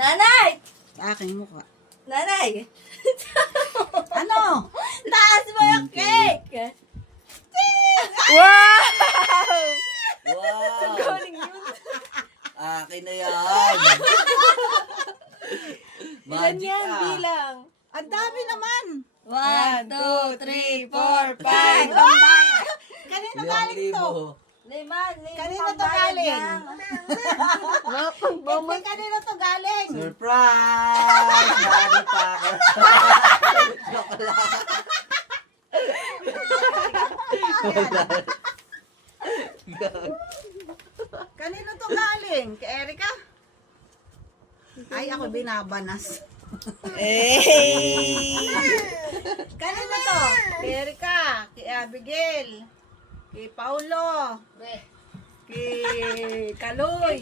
Nanay! Sa aking mukha. Nanay! Ano? Taas mo yung cake! Wow! Wow! Galing yun. Akin na yan! Ilan Magic yan? ah! Bilang. Ang dami naman. 1, 2, 3, 4, 5. Kanino Limang galing to? libo. Lima. Kanino to galing? Pambayad Kanino to galing? Surprise! Nakita ko. Joke lang. Kanino to galing? Kay Erika? Ay, ako binabanas. Kanino to? Kay Erika, kay Abigail, kay Paulo, kay Kaloy.